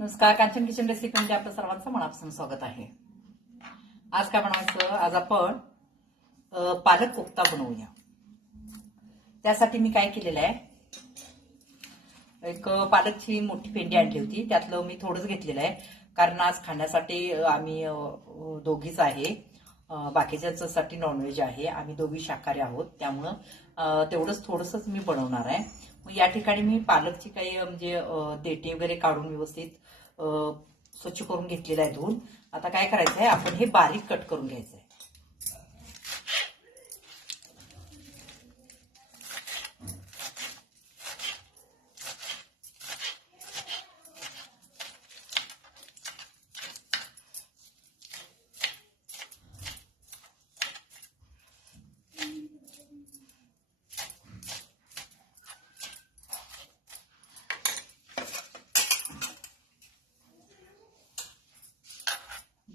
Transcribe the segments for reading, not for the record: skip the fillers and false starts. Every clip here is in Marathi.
नमस्कार, कांचन किचन रेसिपीमध्ये आपलं सर्वांचं मनापासून स्वागत आहे. आज काय बनवायचं? आज आपण पालक कोफ्ता बनवूया. त्यासाठी मी काय केलेलं आहे, एक पालकची मोठी पेंडी आणली होती. त्यातलं मी थोडंच घेतलेलं आहे, कारण आज खाण्यासाठी आम्ही दोघीच आहे. बाकीच्यासाठी नॉनव्हेज आहे. आम्ही दोघी शाकाहारी आहोत, त्यामुळं तेवढंच थोडंसंच मी बनवणार आहे. मग या ठिकाणी मी पालकची काही म्हणजे देठी वगैरे काढून व्यवस्थित स्वच्छ करून घेतलेलं आहे धुवून. आता काय करायचं आहे, आपण हे बारीक कट करून घ्यायचं आहे.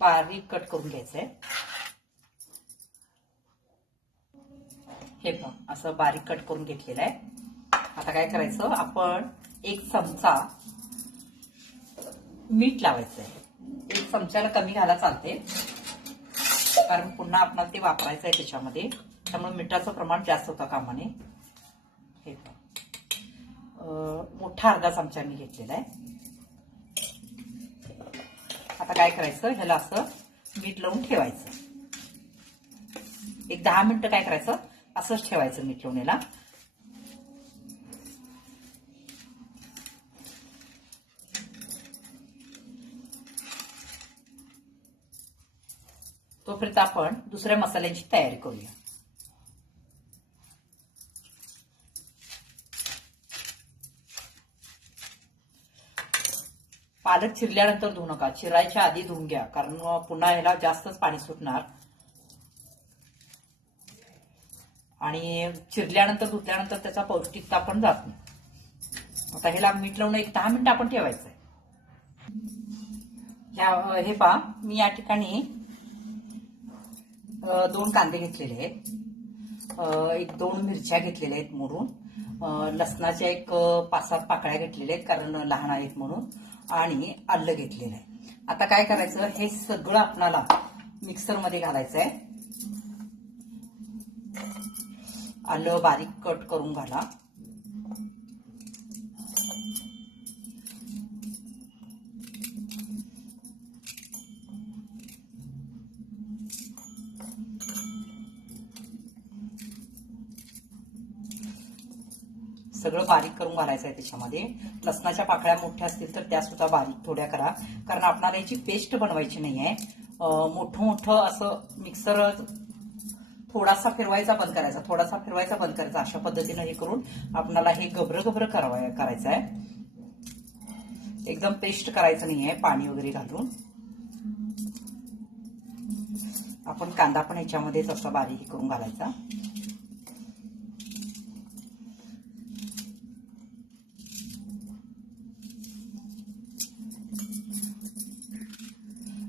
बारीक कट करून घ्यायचंय. हे पण असं बारीक कट करून घेतलेलं आहे. आता काय करायचं, आपण एक चमचा मीठ लावायचं आहे. एक चमच्याला कमी घाला चालते, कारण पुन्हा आपल्याला ते वापरायचं आहे त्याच्यामध्ये, त्यामुळे मिठाचं प्रमाण जास्त होता कामा नये. हे मोठा अर्धा चमचा मी घेतलेला आहे. आता काय करायचं, ह्याला असं मीठ लावून ठेवायचं. एक 10 मिनिटं काय करायचं, असंच ठेवायचं मीठ लावून याला. तोपर्यंत आपण दुसऱ्या मसाल्यांची तयारी करूया. पालक चिरल्यानंतर धुवू नका, चिरायच्या आधी धुवून घ्या, कारण पुन्हा ह्याला जास्तच पाणी सुटणार. आणि चिरल्यानंतर धुतल्यानंतर त्याचा पौष्टिकता पण जात नाही. आता ह्याला मीठ लावून एक 10 मिनिटं आपण ठेवायचंय. हे पहा, मी या ठिकाणी 2 कांदे घेतलेले आहेत, एक 2 मिरच्या घेतलेल्या आहेत मोडून, लसणाच्या एक 5-7 पाकळ्या घेतलेल्या आहेत, कारण लहान आहेत म्हणून, आणि आलं घेतलेलं आहे. आता काय करायचं, हे सगळं आपल्याला मिक्सर मध्ये घालायचं आहे. आलं बारीक कट करून घाला. सगळं बारीक करून घालायचं आहे त्याच्यामध्ये. लसणाच्या पाकळ्या मोठ्या असतील तर त्या सुद्धा बारीक थोड्या करा, कारण आपल्याला याची पेस्ट बनवायची नाहीये. मोठं असं मिक्सर थोडासा फिरवायचा बंद करायचा, थोडासा फिरवायचा बंद करायचा, अशा पद्धतीनं हे करून आपल्याला हे गबरं करायचं आहे. एकदम पेस्ट करायचं नाहीये पाणी वगैरे घालून. आपण कांदा पण ह्याच्यामध्येच असा बारीक करून घालायचा.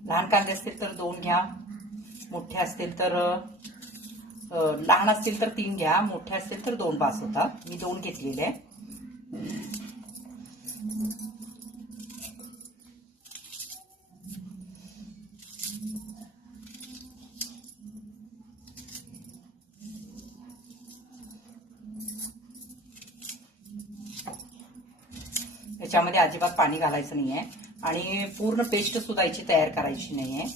लहान कांदे असतील तर 2 घ्या, मोठे असतील तर लहान असतील तर 3 घ्या, मोठे असतील तर 2 बास होतात. मी 2 घेतलेले आहे. याच्यामध्ये अजिबात पाणी घालायचं नाहीये आणि पूर्ण पेस्ट सुद्धा याची तयार करायची नाहीये.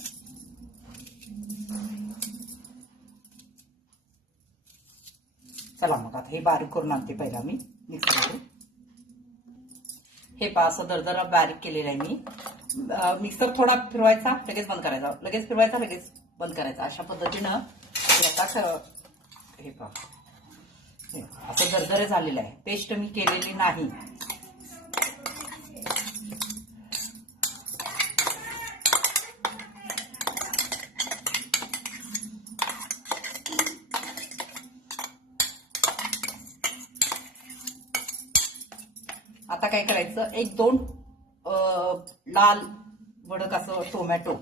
चला मग आता हे बारीक करून आणते पहिला मी मिक्सरमध्ये. हे पहा, असं दरदरा बारीक केलेलं आहे मी. मिक्सर थोडा फिरवायचा, लगेच बंद करायचा, लगेच फिरवायचा, लगेच बंद करायचा, अशा पद्धतीनं हे पहा, असं दरदरे झालेलं आहे. पेस्ट मी केलेली नाही. आता काय करायचं, 1-2 लाल भडक असं टोमॅटो.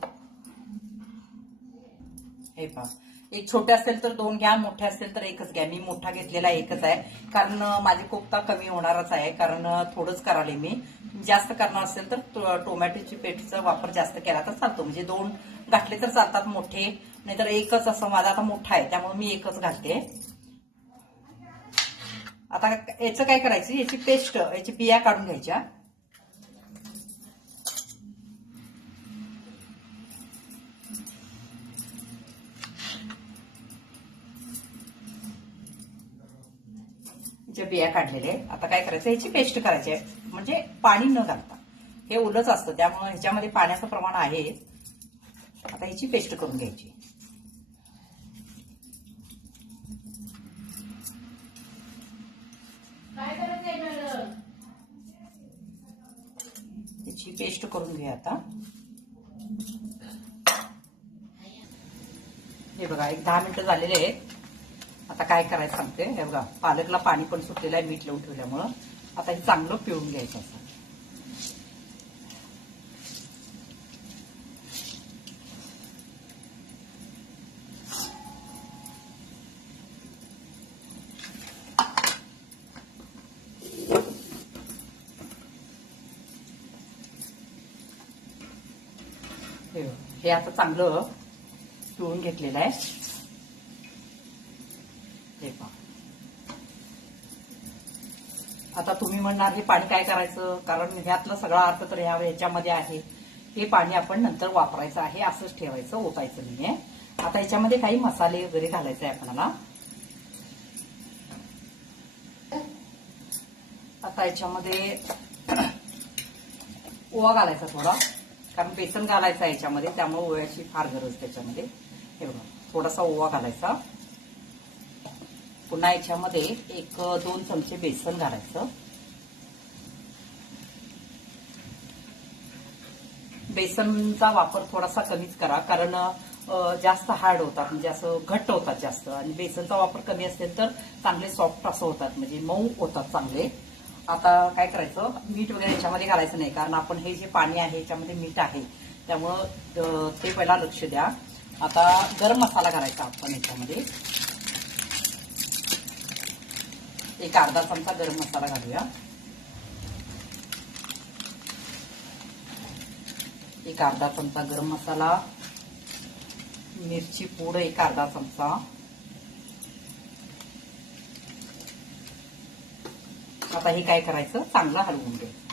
हे पहा, एक छोटे असेल तर 2 घ्या, मोठे असेल तर एकच घ्या. मी मोठा घेतलेला एकच आहे, कारण माझी कोफ्ता कमी होणारच आहे, कारण थोडंच कराले मी. जास्त करणार असेल तर टोमॅटोची पेस्टचा वापर जास्त केला तर चालतो. म्हणजे 2 घातले तर चालतात मोठे, नाहीतर एकच. असं माझा आता मोठा आहे त्यामुळे मी एकच घालते. आता याचं काय करायचं, याची पेस्ट, याची बिया काढून घ्यायच्या. बिया काढलेले. आता काय करायचं, याची पेस्ट करायची आहे. म्हणजे पाणी न घालता, हे ओलंच असतं त्यामुळे ह्याच्यामध्ये पाण्याचं प्रमाण आहे. आता याची पेस्ट करून घ्यायची. याची पेस्ट करून घ्या. आता हे बघा 10 मिनिटं झालेले आहेत. आता काय करायचं सांगते. हे बघा पालकला पाणी पण सुटलेलं आहे मीठ लावून ठेवल्यामुळं. आता हे चांगलं पिळून घ्यायचं असं. हे आता चांगलं पिळून घेतलेलं आहे. हे पहा. आता तुम्ही म्हणणार हे पाणी काय करायचं, कारण ह्यातलं सगळा अर्थ तर ह्याच्यामध्ये आहे. हे पाणी आपण नंतर वापरायचं आहे, असंच ठेवायचं, ओतायचं नाहीये. आता याच्यामध्ये काही मसाले वगैरे घालायचे आहे आपल्याला. आता याच्यामध्ये ओवा घालायचा थोडा, कारण बेसन घालायचं आहे याच्यामध्ये, त्यामुळे ओव्याची फार गरज त्याच्यामध्ये. हे बघा थोडासा ओवा घालायचा. पुन्हा याच्यामध्ये 1-2 चमचे बेसन घालायचं. बेसनचा वापर थोडासा कमीच करा, कारण जास्त हार्ड होतात, म्हणजे असं घट्ट होतात जास्त. आणि बेसनचा वापर कमी असेल तर चांगले सॉफ्ट असं होतात, म्हणजे मऊ होतात चांगले. आता काय करायचं, मीठ वगैरे याच्यामध्ये घालायचं नाही, कारण आपण हे जे पाणी आहे याच्यामध्ये मीठ आहे, त्यामुळं ते पहिला लक्ष द्या. आता गरम मसाला घालायचा आपण याच्यामध्ये. एक अर्धा चमचा गरम मसाला घालूया. एक अर्धा चमचा गरम मसाला. मिरची पूड एक अर्धा चमचा. आता हे काय करायचं, चांगलं हलवून घ्यायचं.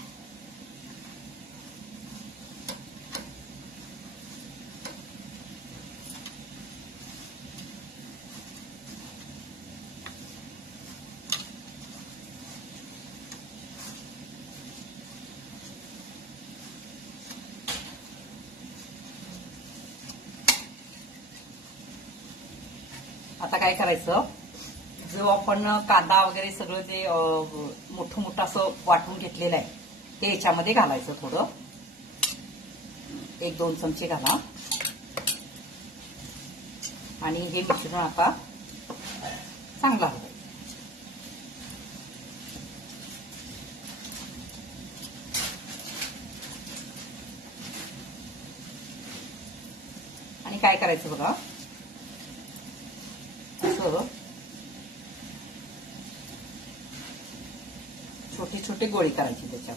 आता काय करायचं, जो आपण कांदा वगैरे सगळं जे मोठं मोठं असं वाटून घेतलेलं आहे ते याच्यामध्ये घालायचं. थोडं 1-2 चमचे घाला. आणि हे मिश्रण आता चांगलं हलवायचं. आणि काय करायचं बघा, असं छोटे छोटे गोळे करायचे. त्याच्यात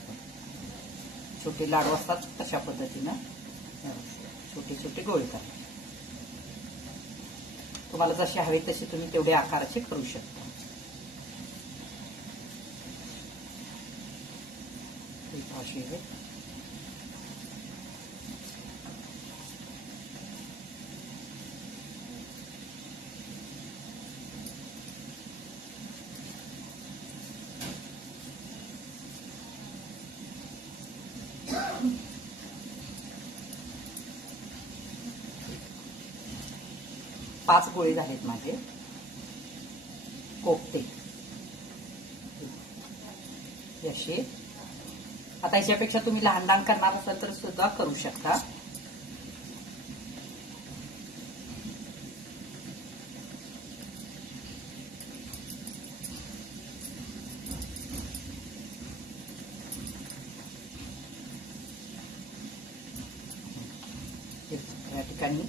छोटे लाडू असतात तशा पद्धतीनं छोटे छोटे गोळे करायचे. तुम्हाला जसे हवे तसे तुम्ही तेवढे आकाराचे करू शकता. अशी आहे. पाच गोळे झालेत माझे कोफ्ते असे. आता याच्यापेक्षा तुम्ही लहान लहान करणार असाल तर सुद्धा करू शकता. या ठिकाणी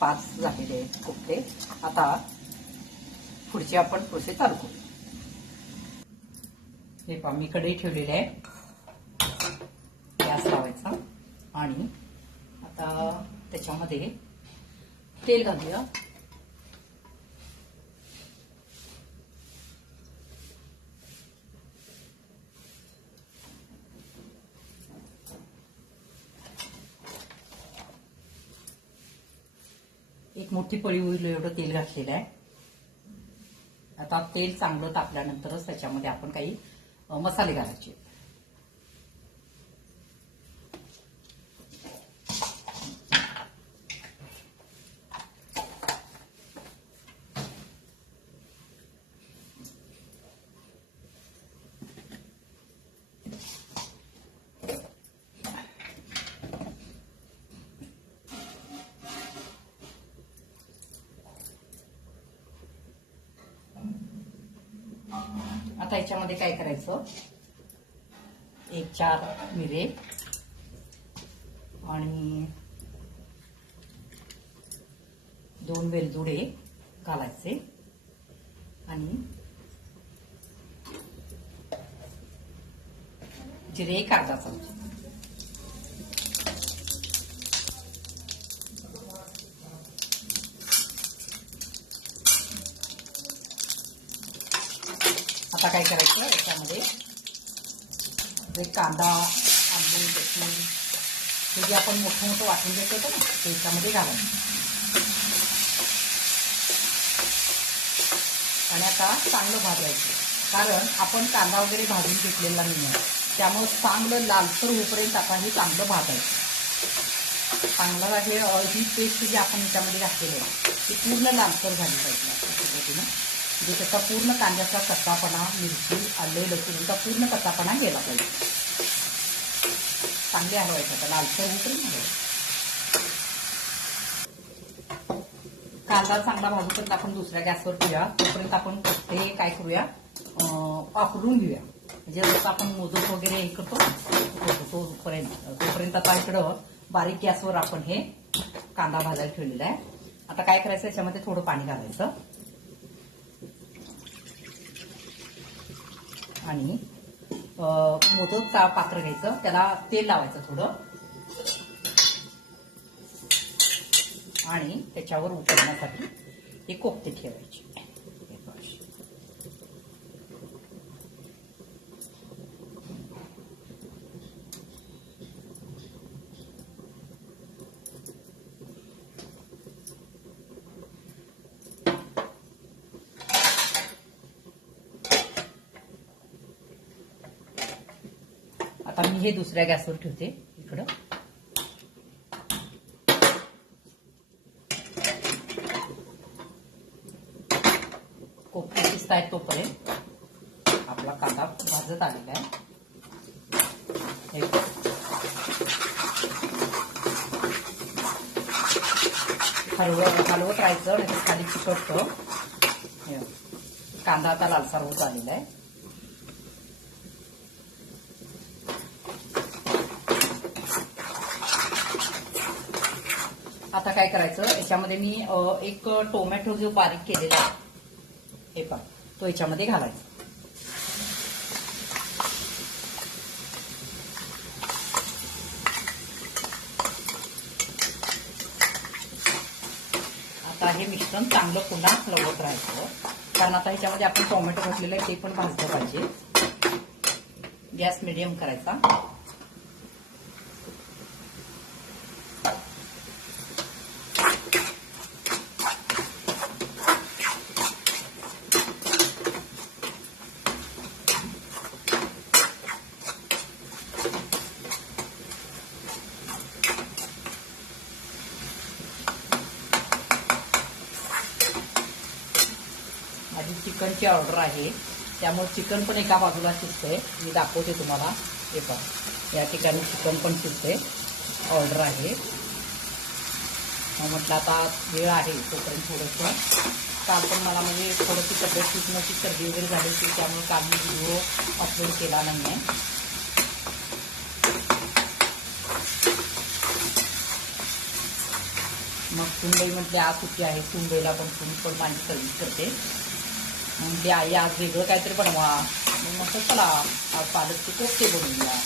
5 झालेले आहेत कोफ्ते. आता पुढचे आपण प्रोसेस चालू करू. हे पहा मी कढई ठेवलेली आहे, गॅस लावायचा आणि आता त्याच्यामध्ये तेल घालूया. एक मोठी पळी होईल एवढं तेल घातलेलं आहे. आता तेल चांगलं तापल्यानंतरच त्याच्यामध्ये आपण काही मसाले घालायचे. आता याच्यामध्ये काय करायचं, 1-4 मिरे आणि 2 वेलदोडे घालायचे आणि जिरे 1 अर्धा चमचा. आता काय करायचं, याच्यामध्ये जे कांदा, आलू, लसूण हे जे आपण मोठं मोठं वाटून देत होतो ना, ते याच्यामध्ये घालायचं. आणि आता चांगलं भाजायचं, कारण आपण कांदा वगैरे भाजून घेतलेला नाही आहे, त्यामुळे चांगलं लालसर होईपर्यंत आता हे चांगलं भाजायचं. चांगलं ही पेस्ट जी आपण याच्यामध्ये घातलेली आहे ती पूर्ण लालसर झाली पाहिजे. अशा पद्धतीनं म्हणजे त्याचा पूर्ण कांद्याचा कच्चापणा, मिरची, आले, लसूणचा पूर्ण कच्चापणा गेला पाहिजे. चांगले हलवायचे, आता लालसर होईपर्यंत हलवायचं. कांदा चांगला भाजूपर्यंत आपण दुसऱ्या गॅसवर ठेवूया. तोपर्यंत आपण ते काय करूया, वापरून घेऊया. म्हणजे जसं आपण मोदक वगैरे हे करतो तोपर्यंत आता इकडं बारीक गॅसवर आपण हे कांदा भाजायला ठेवलेला आहे. आता काय करायचं, याच्यामध्ये थोडं पाणी घालायचं आणि मोदकचा पात्र घ्यायचं, त्याला तेल लावायचं थोडं आणि त्याच्यावर उतरण्यासाठी हे कोफते ठेवायचे. आता मी हे दुसऱ्या गॅसवर ठेवते इकडं. कोफते शिजतायत तोपर्यंत आपला कांदा भाजत आलेला आहे. हलवत राहायचं आणि खाली चिकटतं. कांदा आता लालसर होत आलेला आहे. आता काय करायचं, याच्यामध्ये मी एक टोमॅटो जो बारीक केलेला आहे हे पण तो याच्यामध्ये घालायचा. आता हे मिश्रण चांगलं पुन्हा हलवत राहायचं, कारण आता ह्याच्यामध्ये आपण टोमॅटो घातलेलं आहे ते पण भाजलं पाहिजे. गॅस मिडियम करायचा. माझी चिकनची ऑर्डर आहे, त्यामुळे चिकन पण एका बाजूला शिजते. मी दाखवते तुम्हाला. हे पहा, या ठिकाणी चिकन पण शिजते. ऑर्डर आहे. म्हटलं आता वेळ आहे तोपर्यंत थोडंसं. काल पण मला म्हणजे थोडंशी तब्येत सुटण्याची सर्दी वगैरे झाली होती, त्यामुळे काल मी व्हिडिओ अपलोड केला नाही आहे. मग सुनबाई म्हटले आज सुट्टी आहे, सुनबाईला पण माझी सर्विस करते. म्हणजे आई आज वेगळं काहीतरी बनवा. मग म्हटलं चला आज पालकचे कोफ्ते बनवूया.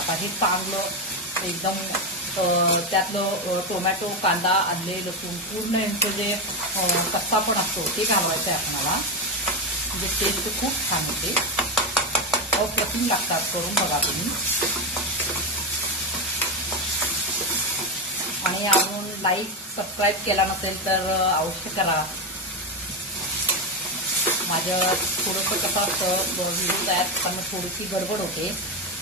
आता हे चांगलं एकदम त्यातलं टोमॅटो, कांदा, आले, लसूण पूर्ण यांचं जे कच्चापण असतो ते घालवायचं आहे आपल्याला. म्हणजे टेस्ट खूप छान होते. अप्रतिम लागतात. करून बघा तुम्ही. आणि अजून लाईक सबस्क्राईब केला नसेल तर अवश्य करा. माझं थोडंसं कसं असतं व्हिडिओ तयार करताना थोडीशी गडबड होते,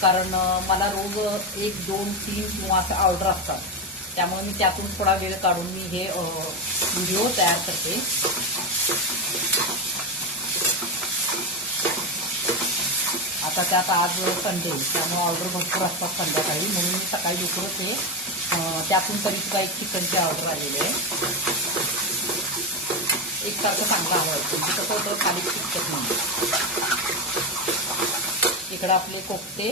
कारण मला रोज 1, 2, 3 किंवा असं ऑर्डर असतात. त्यामुळे मी त्यातून थोडा वेळ काढून मी हे व्हिडिओ तयार करते. आता त्यात आज संडे, त्यामुळे ऑर्डर भरपूर असतात संध्याकाळी, म्हणून मी सकाळी लवकरच हे त्यातून तरीसुद्धा एक चिकनची ऑर्डर आलेली आहे. एकसारखं चांगलं हवं आहे, म्हणजे कसं होतं खाली चिकट नाही. इकडं आपले कोफ्ते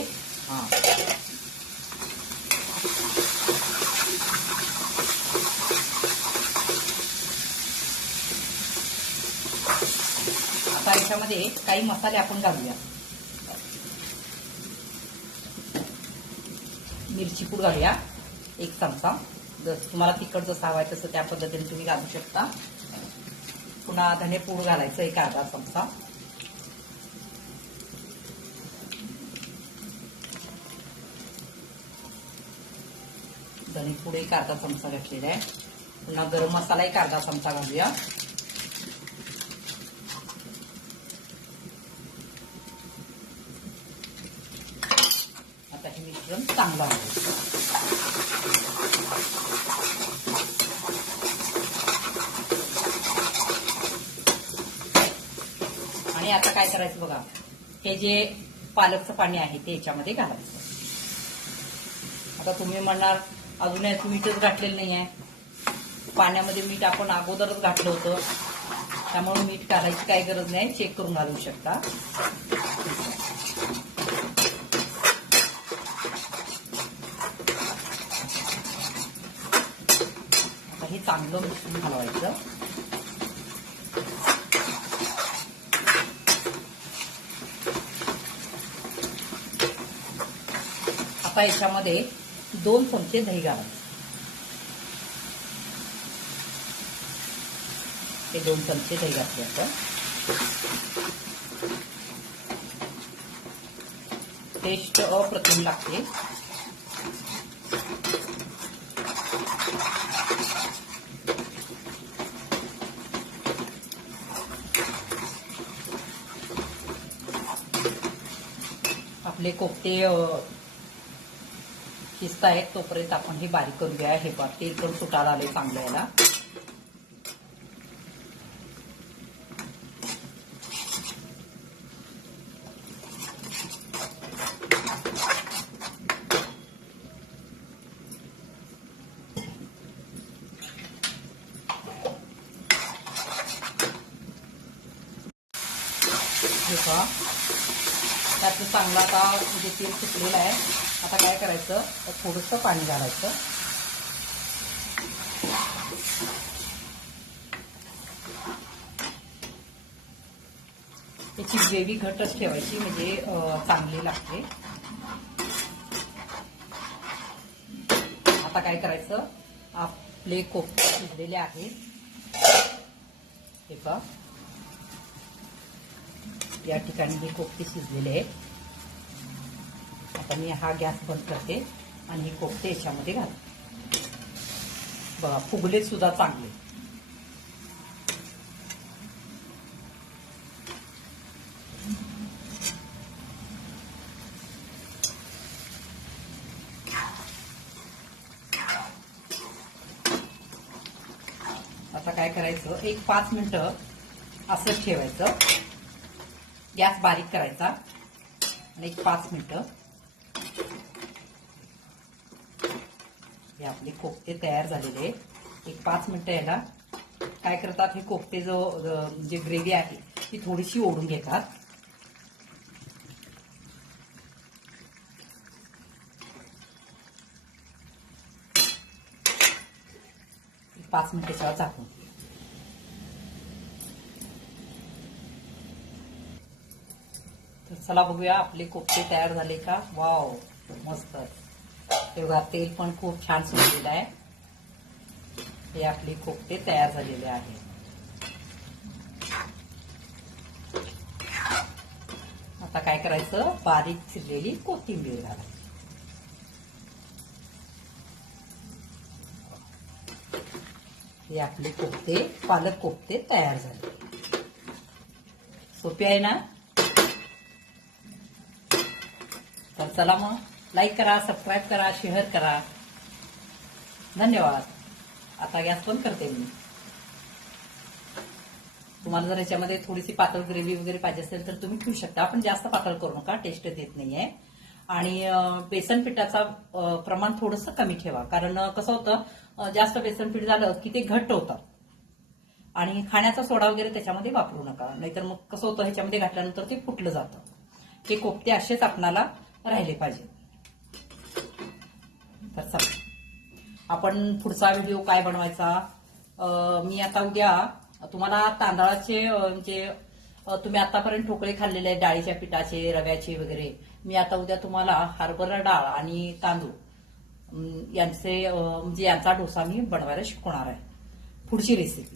आता याच्यामध्ये काही मसाले आपण घालूया. मिरची पूड घालूया 1 चमचा. तुम्हाला तिखट जसं हवं आहे तसं त्या पद्धतीने तुम्ही घालू शकता. पुन्हा धने पूड घालायचं 1 अर्धा चमचा. धने पूड 1 अर्धा चमचा घातलेला आहे. पुन्हा गरम मसाला 1 अर्धा चमचा घालूया. आता हे मिश्रण चांगलं आहे. आणि आता काय करायचं बघा, हे जे पालकचं पाणी आहे ते याच्यामध्ये घालायचं. आता तुम्ही म्हणणार अजून याचं मीठच घातलेलं नाही आहे. पाण्यामध्ये मीठ आपण अगोदरच घातलं होतं, त्यामुळे मीठ घालायची काही गरज नाही. चेक करून घालू शकता. आता हे चांगलं मिश्रण घालवायचं. आता याच्यामध्ये 2 चमचे दही घालायचे. हे 2 चमचे दही घातले आपण. टेस्ट अप्रतिम लागते. आपले कोफ्ते शिजतायत तोपर्यंत आपण हे बारीक करूया. हे बघ तेल पण सुटायला आले चांगलं याला. हे बघा त्यातलं चांगलं आता म्हणजे तेल सुटलेलं आहे. आता काय करायचं, थोडंसं पाणी घालायचं. याची ग्रेव्ही घट्टच ठेवायची, म्हणजे चांगली लागते. आता काय करायचं, आपले कोफ्ते शिजलेले आहेत. हे पहा या ठिकाणी हे कोफ्ते शिजलेले आहेत. आता मी हा गॅस बंद करते आणि हे कोफ्ते याच्यामध्ये घालते. बघा फुगले सुद्धा चांगले. आता काय करायचं, एक 5 मिनिटं असंच ठेवायचं. गॅस बारीक करायचा आणि एक 5 मिनिटं. हे आपले कोफ्ते तयार झालेले. एक 5 मिनिटं याला काय करतात, हे कोफ्ते जे ग्रेव्ही आहे ती थोडीशी ओढून घेतात. एक 5 मिनिटाच्या झाकून. चला बघूया आपले कोफ्ते तयार झाले का. वाव, मस्त. हे बघा, तेल पण खूप छान सुटलेलं आहे. हे आपले कोफ्ते तयार झालेले आहेत. आता काय करायचं, बारीक चिरलेली कोथिंबीर घालायची. हे आपले कोफ्ते, पालक कोफ्ते तयार झाले. सोपे आहे ना. तर चला मग, लाईक करा, सबस्क्राईब करा, शेअर करा. धन्यवाद. आता गॅस बंद करते मी. तुम्हाला जर याच्यामध्ये थोडीशी पातळ ग्रेव्ही वगैरे पाहिजे असेल तर तुम्ही ठेवू शकता, पण जास्त पातळ करू नका, टेस्ट देत नाहीये. आणि बेसन पिठाचा प्रमाण थोडंसं कमी ठेवा, कारण कसं होतं, जास्त बेसन पीठ झालं की ते घट्ट होतं. आणि खाण्याचा सोडा वगैरे त्याच्यामध्ये वापरू नका, नाहीतर मग कसं होतं, ह्याच्यामध्ये घातल्यानंतर ते फुटलं जातं. हे कोफ्ते असेच आपणाला राहिले पाहिजे. तर चला, आपण पुढचा व्हिडिओ काय बनवायचा, मी आता उद्या तुम्हाला तांदळाचे म्हणजे तुम्ही आतापर्यंत ठोकळे खाल्लेले आहेत डाळीच्या पिठाचे, रव्याचे वगैरे. मी आता उद्या तुम्हाला हरभरा डाळ आणि तांदूळ यांचे म्हणजे यांचा डोसा मी बनवायला शिकवणार आहे. पुढची रेसिपी